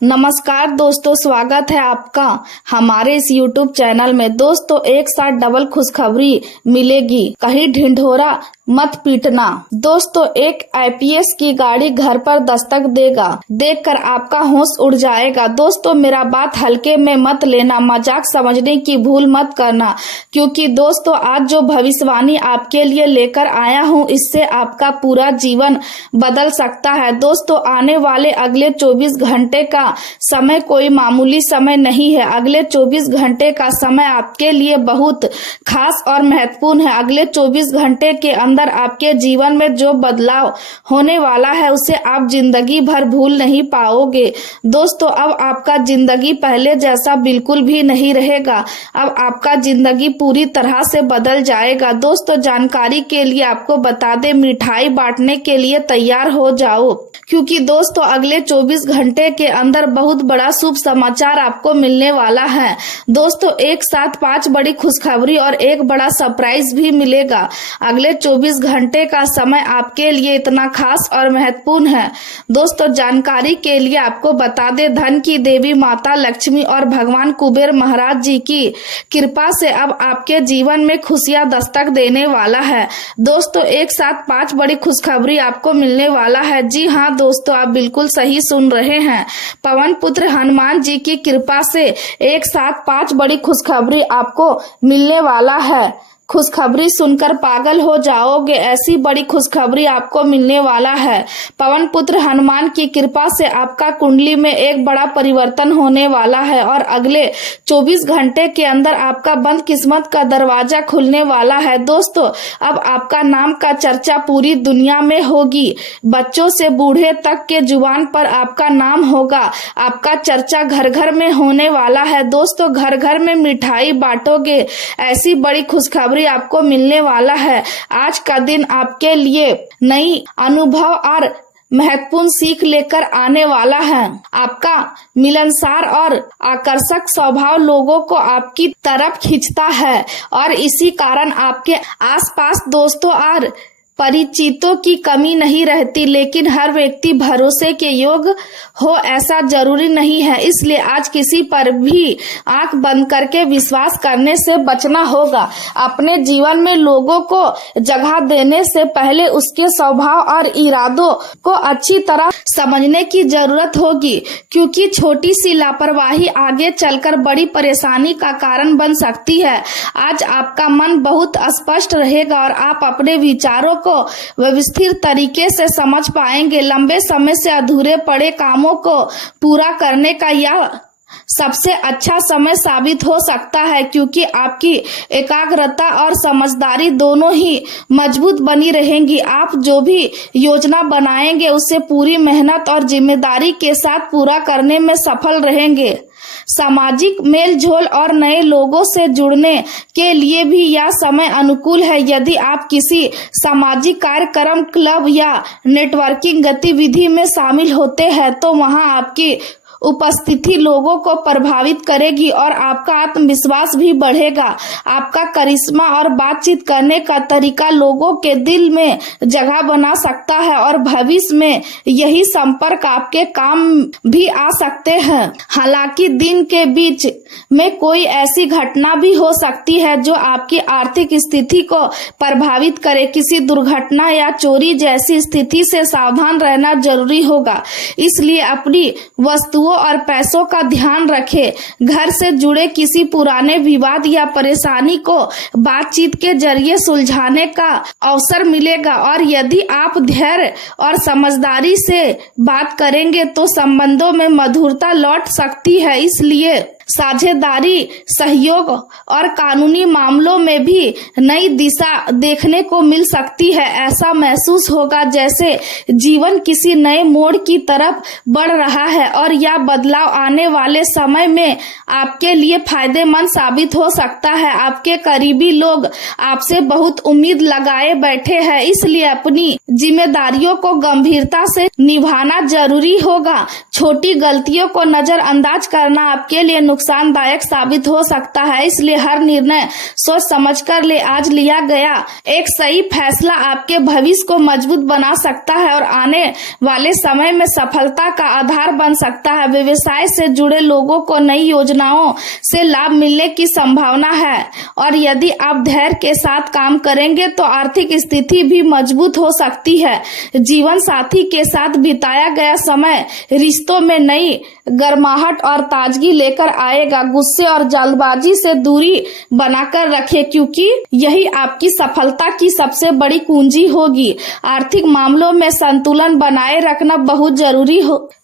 नमस्कार दोस्तों, स्वागत है आपका हमारे इस YouTube चैनल में। दोस्तों, एक साथ डबल खुशखबरी मिलेगी, कहीं ढिंढोरा मत पीटना। दोस्तों, एक IPS की गाड़ी घर पर दस्तक देगा, देखकर आपका होश उड़ जाएगा। दोस्तों, मेरा बात हल्के में मत लेना, मजाक समझने की भूल मत करना, क्योंकि दोस्तों आज जो भविष्यवाणी आपके लिए लेकर आया हूँ, इससे आपका पूरा जीवन बदल सकता है। दोस्तों, आने वाले अगले 24 घंटे का समय कोई मामूली समय नहीं है। अगले 24 घंटे का समय आपके लिए बहुत खास और महत्वपूर्ण है। अगले 24 घंटे के अंदर आपके जीवन में जो बदलाव होने वाला है, उसे आप जिंदगी भर भूल नहीं पाओगे। दोस्तों, अब आपका जिंदगी पहले जैसा बिल्कुल भी नहीं रहेगा। अब आपका जिंदगी पूरी तरह से बदल जाएगा। दोस्तों, जानकारी के लिए आपको बता दें, मिठाई बांटने के लिए तैयार हो जाओ, क्योंकि दोस्तों अगले 24 घंटे के अंदर बहुत बड़ा शुभ समाचार आपको मिलने वाला है। दोस्तों, एक साथ 5 बड़ी खुशखबरी और एक बड़ा सरप्राइज भी मिलेगा। अगले 24 घंटे का समय आपके लिए इतना खास और महत्वपूर्ण है। दोस्तों, जानकारी के लिए आपको बता दें, धन की देवी माता लक्ष्मी और भगवान कुबेर महाराज जी की कृपा से अब आपके जीवन में खुशियां दस्तक देने वाला है। दोस्तों, एक साथ 5 बड़ी खुशखबरी आपको मिलने वाला है। जी हाँ दोस्तों, आप बिल्कुल सही सुन रहे हैं। पवन पुत्र हनुमान जी की कृपा से एक साथ 5 बड़ी खुशखबरी आपको मिलने वाला है। खुशखबरी सुनकर पागल हो जाओगे, ऐसी बड़ी खुशखबरी आपको मिलने वाला है। पवन पुत्र हनुमान की कृपा से आपका कुंडली में एक बड़ा परिवर्तन होने वाला है और अगले 24 घंटे के अंदर आपका बंद किस्मत का दरवाजा खुलने वाला है। दोस्तों, अब आपका नाम का चर्चा पूरी दुनिया में होगी। बच्चों से बूढ़े तक के जुबान पर आपका नाम होगा। आपका चर्चा घर घर में होने वाला है। दोस्तों, घर घर में मिठाई बांटोगे, ऐसी बड़ी खुशखबरी आपको मिलने वाला है। आज का दिन आपके लिए नई अनुभव और महत्वपूर्ण सीख लेकर आने वाला है। आपका मिलनसार और आकर्षक स्वभाव लोगों को आपकी तरफ खींचता है और इसी कारण आपके आसपास दोस्तों और परिचितों की कमी नहीं रहती, लेकिन हर व्यक्ति भरोसे के योग्य हो ऐसा जरूरी नहीं है। इसलिए आज किसी पर भी आंख बंद करके विश्वास करने से बचना होगा। अपने जीवन में लोगों को जगह देने से पहले उसके स्वभाव और इरादों को अच्छी तरह समझने की जरूरत होगी, क्योंकि छोटी सी लापरवाही आगे चलकर बड़ी परेशानी का कारण बन सकती है। आज आपका मन बहुत स्पष्ट रहेगा और आप अपने विचारों को व्यवस्थित तरीके से समझ पाएंगे। लंबे समय से अधूरे पड़े कामों को पूरा करने का यह सबसे अच्छा समय साबित हो सकता है, क्योंकि आपकी एकाग्रता और समझदारी दोनों ही मजबूत बनी रहेंगी। आप जो भी योजना बनाएंगे उसे पूरी मेहनत और जिम्मेदारी के साथ पूरा करने में सफल रहेंगे। सामाजिक मेलजोल और नए लोगों से जुड़ने के लिए भी यह समय अनुकूल है। यदि आप किसी सामाजिक कार्यक्रम, क्लब या नेटवर्किंग गतिविधि में शामिल होते हैं, तो वहां आपकी उपस्थिति लोगों को प्रभावित करेगी और आपका आत्मविश्वास भी बढ़ेगा। आपका करिश्मा और बातचीत करने का तरीका लोगों के दिल में जगह बना सकता है और भविष्य में यही संपर्क आपके काम भी आ सकते हैं। हालांकि दिन के बीच में कोई ऐसी घटना भी हो सकती है जो आपकी आर्थिक स्थिति को प्रभावित करे। किसी दुर्घटना या चोरी जैसी स्थिति से सावधान रहना जरूरी होगा। इसलिए अपनी वस्तुओं और पैसों का ध्यान रखें। घर से जुड़े किसी पुराने विवाद या परेशानी को बातचीत के जरिए सुलझाने का अवसर मिलेगा और यदि आप धैर्य और समझदारी से बात करेंगे तो संबंधों में मधुरता लौट सकती है। इसलिए साझेदारी, सहयोग और कानूनी मामलों में भी नई दिशा देखने को मिल सकती है। ऐसा महसूस होगा जैसे जीवन किसी नए मोड़ की तरफ बढ़ रहा है और यह बदलाव आने वाले समय में आपके लिए फायदेमंद साबित हो सकता है। आपके करीबी लोग आपसे बहुत उम्मीद लगाए बैठे हैं, इसलिए अपनी जिम्मेदारियों को गंभीरता से निभाना जरूरी होगा। छोटी गलतियों को नजरअंदाज करना आपके लिए नुकसानदायक साबित हो सकता है, इसलिए हर निर्णय सोच समझकर आज लिया गया एक सही फैसला आपके भविष्य को मजबूत बना सकता है और आने वाले समय में सफलता का आधार बन सकता है। व्यवसाय से जुड़े लोगों को नई योजनाओं से लाभ मिलने की संभावना है और यदि आप धैर्य के साथ काम करेंगे तो आर्थिक स्थिति भी मजबूत हो सकती है। जीवन साथी के साथ बिताया गया समय रिश्तों में नई गर्माहट और ताजगी लेकर आएगा। गुस्से और जल्दबाजी से दूरी बनाकर रखें क्योंकि यही आपकी सफलता की सबसे बड़ी कुंजी होगी। आर्थिक मामलों में संतुलन बनाए रखना बहुत जरूरी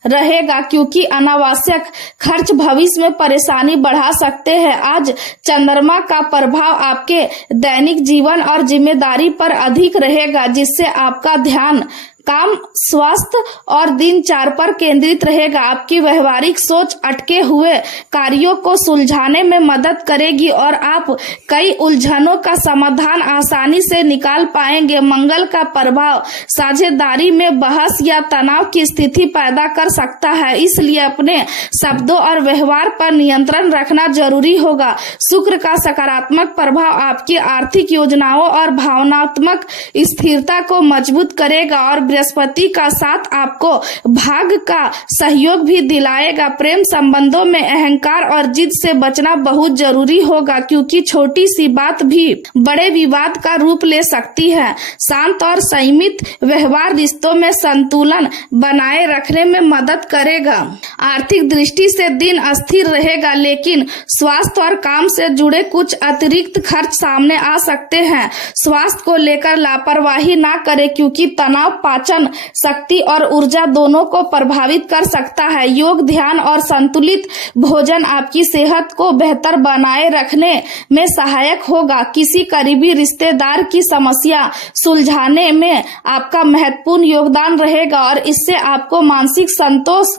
रहेगा क्योंकि अनावश्यक खर्च भविष्य में परेशानी बढ़ा सकते हैं। आज चंद्रमा का प्रभाव आपके दैनिक जीवन और जिम्मेदारी पर अधिक रहेगा, जिससे आपका ध्यान काम, स्वास्थ्य और दिनचर्या पर केंद्रित रहेगा। आपकी व्यवहारिक सोच अटके हुए कार्यों को सुलझाने में मदद करेगी और आप कई उलझनों का समाधान आसानी से निकाल पाएंगे। मंगल का प्रभाव साझेदारी में बहस या तनाव की स्थिति पैदा कर सकता है, इसलिए अपने शब्दों और व्यवहार पर नियंत्रण रखना जरूरी होगा। शुक्र का सकारात्मक प्रभाव आपकी आर्थिक योजनाओं और भावनात्मक स्थिरता को मजबूत करेगा और बृहस्पति का साथ आपको भाग्य का सहयोग भी दिलाएगा। प्रेम संबंधों में अहंकार और जिद से बचना बहुत जरूरी होगा क्योंकि छोटी सी बात भी बड़े विवाद का रूप ले सकती है। शांत और संयमित व्यवहार रिश्तों में संतुलन बनाए रखने में मदद करेगा। आर्थिक दृष्टि से दिन अस्थिर रहेगा, लेकिन स्वास्थ्य और काम से जुड़े कुछ अतिरिक्त खर्च सामने आ सकते हैं। स्वास्थ्य को लेकर लापरवाही ना करें क्योंकि तनाव पाचन शक्ति और ऊर्जा दोनों को प्रभावित कर सकता है। योग, ध्यान और संतुलित भोजन आपकी सेहत को बेहतर बनाए रखने में सहायक होगा। किसी करीबी रिश्तेदार की समस्या सुलझाने में आपका महत्वपूर्ण योगदान रहेगा और इससे आपको मानसिक संतोष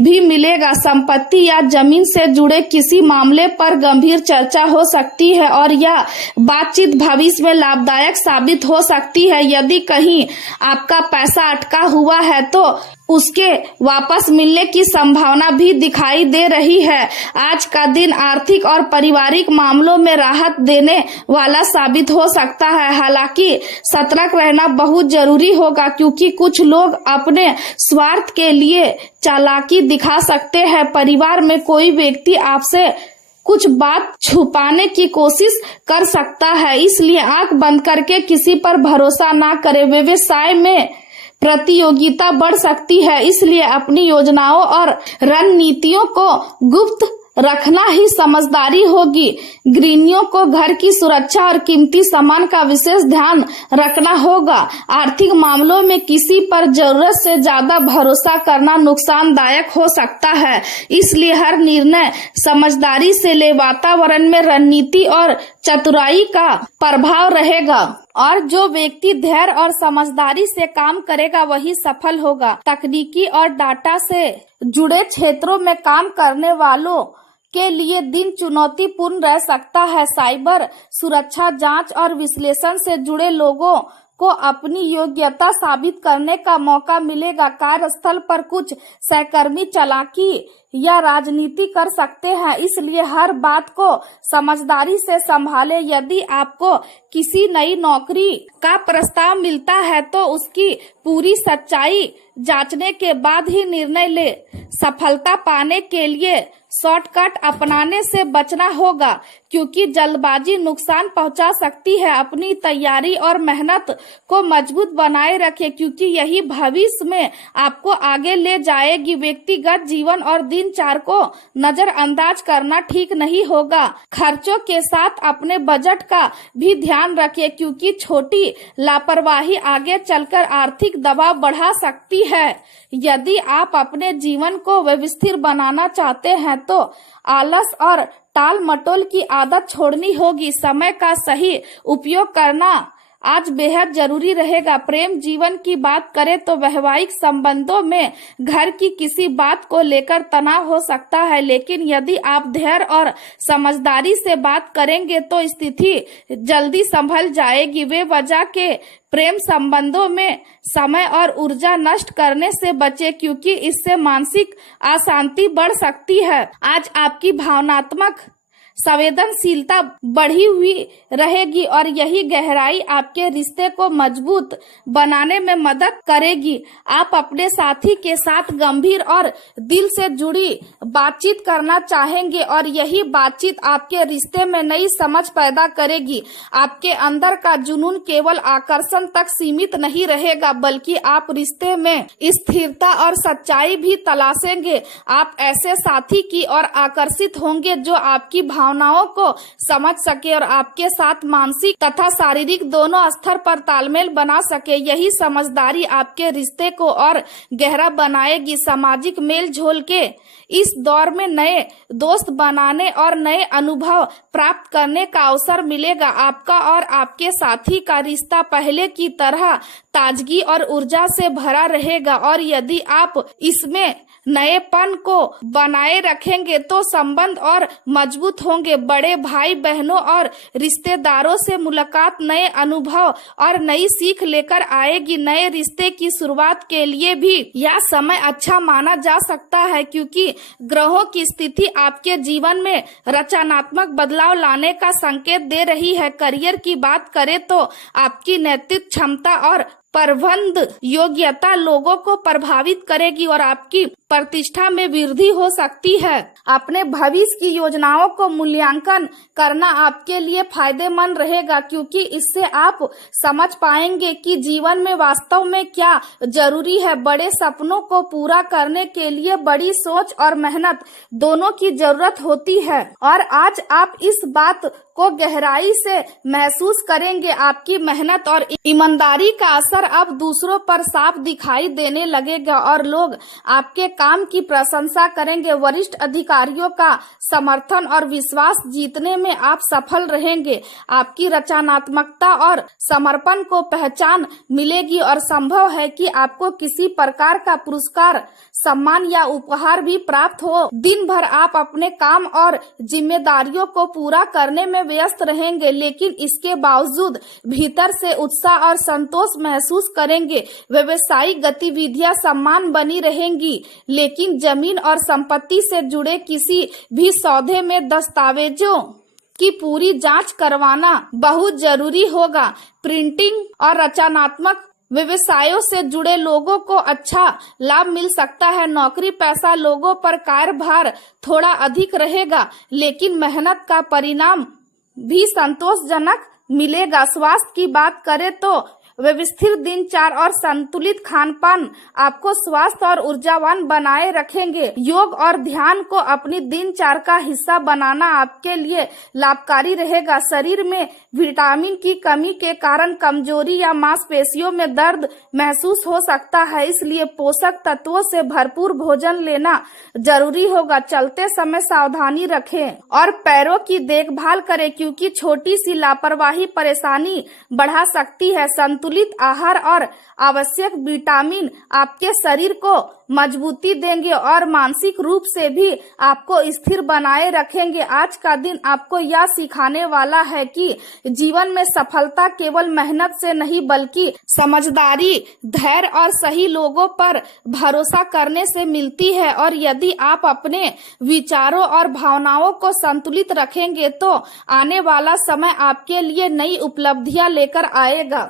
भी मिलेगा। संपत्ति या जमीन से जुड़े किसी मामले पर गंभीर चर्चा हो सकती है और यह बातचीत भविष्य में लाभदायक साबित हो सकती है। यदि कहीं आपका पैसा अटका हुआ है तो उसके वापस मिलने की संभावना भी दिखाई दे रही है। आज का दिन आर्थिक और पारिवारिक मामलों में राहत देने वाला साबित हो सकता है। हालांकि सतर्क रहना बहुत जरूरी होगा क्योंकि कुछ लोग अपने स्वार्थ के लिए चालाकी दिखा सकते हैं। परिवार में कोई व्यक्ति आपसे कुछ बात छुपाने की कोशिश कर सकता है, इसलिए आंख बंद करके किसी पर भरोसा ना करें। व्यवसाय में प्रतियोगिता बढ़ सकती है, इसलिए अपनी योजनाओं और रणनीतियों को गुप्त रखना ही समझदारी होगी। गृहिणियों को घर की सुरक्षा और कीमती सामान का विशेष ध्यान रखना होगा। आर्थिक मामलों में किसी पर जरूरत से ज्यादा भरोसा करना नुकसानदायक हो सकता है, इसलिए हर निर्णय समझदारी से ले। वातावरण में रणनीति और चतुराई का प्रभाव रहेगा और जो व्यक्ति धैर्य और समझदारी से काम करेगा वही सफल होगा। तकनीकी और डाटा से जुड़े क्षेत्रों में काम करने वालों के लिए दिन चुनौतीपूर्ण रह सकता है। साइबर सुरक्षा, जांच और विश्लेषण से जुड़े लोगों को अपनी योग्यता साबित करने का मौका मिलेगा। कार्यस्थल पर कुछ सहकर्मी चालाकी या राजनीति कर सकते हैं, इसलिए हर बात को समझदारी से संभालें। यदि आपको किसी नई नौकरी का प्रस्ताव मिलता है तो उसकी पूरी सच्चाई जांचने के बाद ही निर्णय ले। सफलता पाने के लिए शॉर्टकट अपनाने से बचना होगा क्योंकि जल्दबाजी नुकसान पहुंचा सकती है। अपनी तैयारी और मेहनत को मजबूत बनाए रखें क्योंकि यही भविष्य में आपको आगे ले जाएगी। व्यक्तिगत जीवन और दिनचर्या को नजरअंदाज करना ठीक नहीं होगा। खर्चों के साथ अपने बजट का भी ध्यान रखें क्योंकि छोटी लापरवाही आगे चलकर आर्थिक दबाव बढ़ा सकती है। यदि आप अपने जीवन को व्यवस्थित बनाना चाहते हैं तो आलस और टाल मटोल की आदत छोड़नी होगी। समय का सही उपयोग करना आज बेहद जरूरी रहेगा। प्रेम जीवन की बात करें तो वैवाहिक संबंधों में घर की किसी बात को लेकर तनाव हो सकता है, लेकिन यदि आप धैर्य और समझदारी से बात करेंगे तो स्थिति जल्दी संभल जाएगी। वे वजह के प्रेम संबंधों में समय और ऊर्जा नष्ट करने से बचें, क्योंकि इससे मानसिक अशांति बढ़ सकती है। आज आपकी भावनात्मक संवेदनशीलता बढ़ी हुई रहेगी और यही गहराई आपके रिश्ते को मजबूत बनाने में मदद करेगी। आप अपने साथी के साथ गंभीर और दिल से जुड़ी बातचीत करना चाहेंगे और यही बातचीत आपके रिश्ते में नई समझ पैदा करेगी। आपके अंदर का जुनून केवल आकर्षण तक सीमित नहीं रहेगा, बल्कि आप रिश्ते में स्थिरता और सच्चाई भी तलाशेंगे। आप ऐसे साथी की ओर आकर्षित होंगे जो आपकी भावनाओं को समझ सके और आपके साथ मानसिक तथा शारीरिक दोनों स्तर पर तालमेल बना सके। यही समझदारी आपके रिश्ते को और गहरा बनाएगी। सामाजिक मेल झोल के इस दौर में नए दोस्त बनाने और नए अनुभव प्राप्त करने का अवसर मिलेगा। आपका और आपके साथी का रिश्ता पहले की तरह ताजगी और ऊर्जा से भरा रहेगा और यदि आप इसमें नएपन को बनाए रखेंगे तो संबंध और मजबूत होंगे। बड़े भाई बहनों और रिश्तेदारों से मुलाकात नए अनुभव और नई सीख लेकर आएगी। नए रिश्ते की शुरुआत के लिए भी यह समय अच्छा माना जा सकता है, क्योंकि ग्रहों की स्थिति आपके जीवन में रचनात्मक बदलाव लाने का संकेत दे रही है। करियर की बात करें तो आपकी नैतिक क्षमता और प्रबंध योग्यता लोगों को प्रभावित करेगी और आपकी प्रतिष्ठा में वृद्धि हो सकती है। अपने भविष्य की योजनाओं को मूल्यांकन करना आपके लिए फायदेमंद रहेगा, क्योंकि इससे आप समझ पाएंगे कि जीवन में वास्तव में क्या जरूरी है। बड़े सपनों को पूरा करने के लिए बड़ी सोच और मेहनत दोनों की जरूरत होती है और आज आप इस बात को गहराई से महसूस करेंगे। आपकी मेहनत और ईमानदारी का असर अब दूसरों पर साफ दिखाई देने लगेगा और लोग आपके काम की प्रशंसा करेंगे। वरिष्ठ अधिकारियों का समर्थन और विश्वास जीतने में आप सफल रहेंगे। आपकी रचनात्मकता और समर्पण को पहचान मिलेगी और संभव है कि आपको किसी प्रकार का पुरस्कार, सम्मान या उपहार भी प्राप्त हो। दिन भर आप अपने काम और जिम्मेदारियों को पूरा करने में व्यस्त रहेंगे, लेकिन इसके बावजूद भीतर से उत्साह और संतोष महसूस करेंगे। व्यवसायिक गतिविधियां सम्मान बनी रहेंगी, लेकिन जमीन और संपत्ति से जुड़े किसी भी सौदे में दस्तावेजों की पूरी जांच करवाना बहुत जरूरी होगा। प्रिंटिंग और रचनात्मक व्यवसायों से जुड़े लोगों को अच्छा लाभ मिल सकता है। नौकरी पेशा लोगों पर कार्यभार थोड़ा अधिक रहेगा, लेकिन मेहनत का परिणाम भी संतोषजनक मिलेगा। स्वास्थ्य की बात करें तो व्यवस्थित दिनचर्या और संतुलित खानपान आपको स्वस्थ और ऊर्जावान बनाए रखेंगे। योग और ध्यान को अपनी दिनचर्या का हिस्सा बनाना आपके लिए लाभकारी रहेगा। शरीर में विटामिन की कमी के कारण कमजोरी या मांसपेशियों में दर्द महसूस हो सकता है, इसलिए पोषक तत्वों से भरपूर भोजन लेना जरूरी होगा। चलते समय सावधानी रखें और पैरों की देखभाल करें, क्योंकि छोटी सी लापरवाही परेशानी बढ़ा सकती है। संतुलित आहार और आवश्यक विटामिन आपके शरीर को मजबूती देंगे और मानसिक रूप से भी आपको स्थिर बनाए रखेंगे। आज का दिन आपको यह सिखाने वाला है कि जीवन में सफलता केवल मेहनत से नहीं, बल्कि समझदारी, धैर्य और सही लोगों पर भरोसा करने से मिलती है। और यदि आप अपने विचारों और भावनाओं को संतुलित रखेंगे तो आने वाला समय आपके लिए नई उपलब्धियां लेकर आएगा।